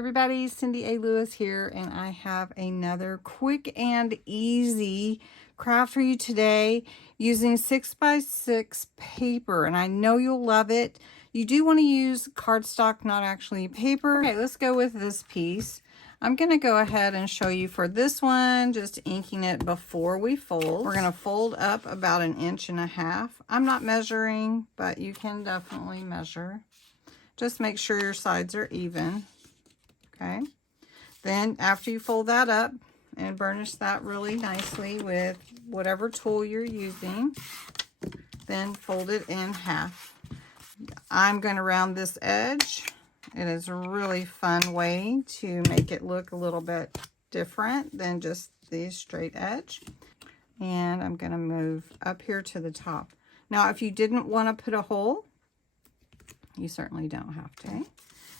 everybody, Cindy A. Lewis here, and I have another quick and easy craft for you today using 6x6 paper, and I know you'll love it. You do want to use cardstock, not actually paper. Okay, let's go with this piece. I'm going to go ahead and show you for this one, just inking it before we fold. We're going to fold up about 1.5 inches. I'm not measuring, but you can definitely measure. Just make sure your sides are even. Okay. Then after you fold that up and burnish that really nicely with whatever tool you're using, then fold it in half. I'm going to round this edge. It is a really fun way to make it look a little bit different than just the straight edge. And I'm going to move up here to the top. Now, if you didn't want to put a hole, you certainly don't have to.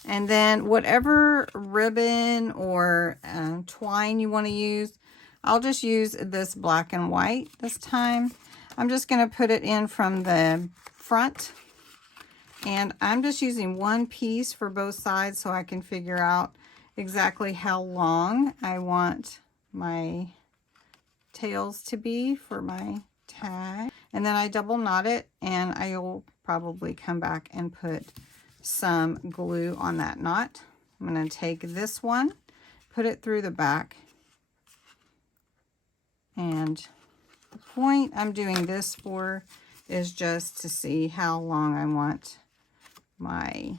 And then whatever ribbon or twine you want to use, I'll just use this black and white this time. I'm just going to put it in from the front. And I'm just using one piece for both sides so I can figure out exactly how long I want my tails to be for my tag. And then I double knot it, and I'll probably come back and put some glue on that knot. I'm going to take this one, put it through the back, and the point I'm doing this for is just to see how long I want my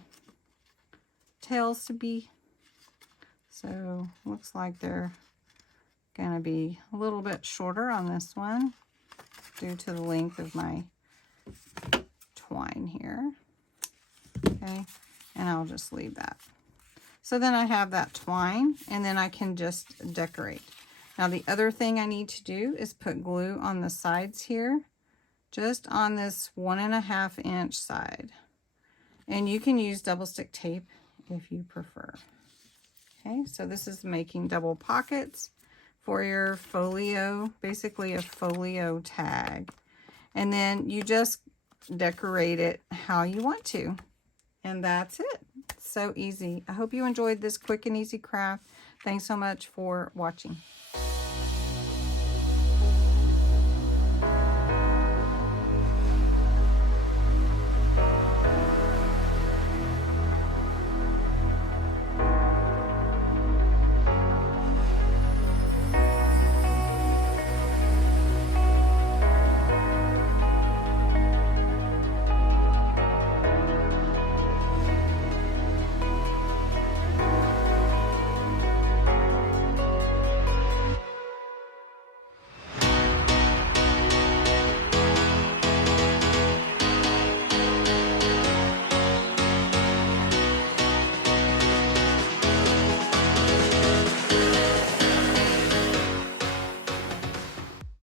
tails to be. So looks like they're going to be a little bit shorter on this one due to the length of my twine here. Okay, and I'll just leave that. So then I have that twine, and then I can just decorate. Now the other thing I need to do is put glue on the sides here, just on this 1.5 inch side. And you can use double stick tape if you prefer. Okay, so this is making double pockets for your folio, basically a folio tag. And then you just decorate it how you want to. And that's it. So easy. I hope you enjoyed this quick and easy craft. Thanks so much for watching.